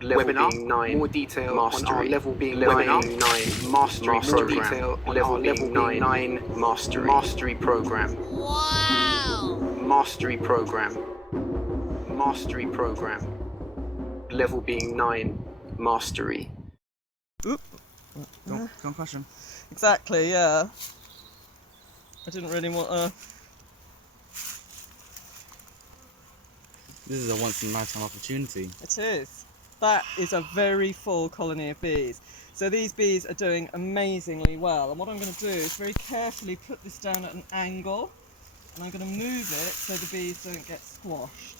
webinar, more detail on our level being webinar 9 mastery program, more detail on our level being 9 mastery program. Wow! Mastery program. Level being 9 mastery. Oop. Don't crush him. Exactly, yeah. I didn't really want to... This is a once in a lifetime opportunity. It is. That is a very full colony of bees. So these bees are doing amazingly well. And what I'm going to do is very carefully put this down at an angle. And I'm going to move it so the bees don't get squashed.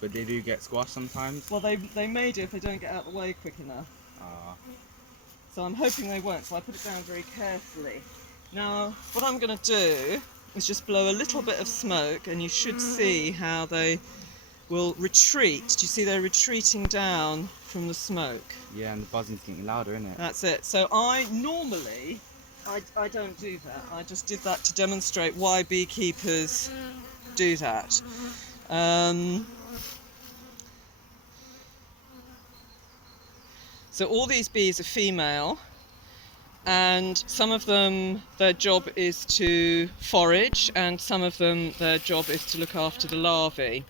But they do get squashed sometimes? Well, they may do if they don't get out of the way quick enough. So I'm hoping they won't, so I put it down very carefully. Now, what I'm going to do is just blow a little bit of smoke, and you should see how they will retreat. Do you see they're retreating down from the smoke? Yeah, and the buzzing's getting louder, isn't it? That's it. So I normally, I don't do that. I just did that to demonstrate why beekeepers do that. So all these bees are female, and some of them, their job is to forage, and some of them, their job is to look after the larvae.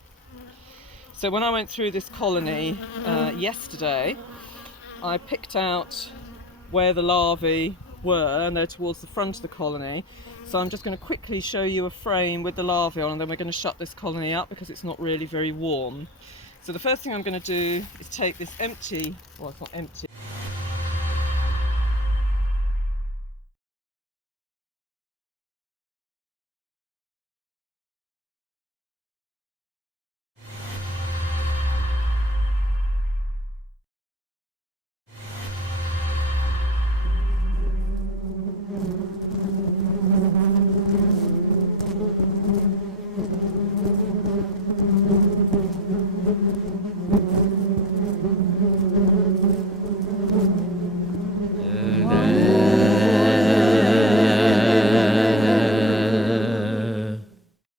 So when I went through this colony yesterday, I picked out where the larvae were, and they're towards the front of the colony. So I'm just going to quickly show you a frame with the larvae on, and then we're going to shut this colony up because it's not really very warm. So the first thing I'm going to do is take this empty, well, it's not empty,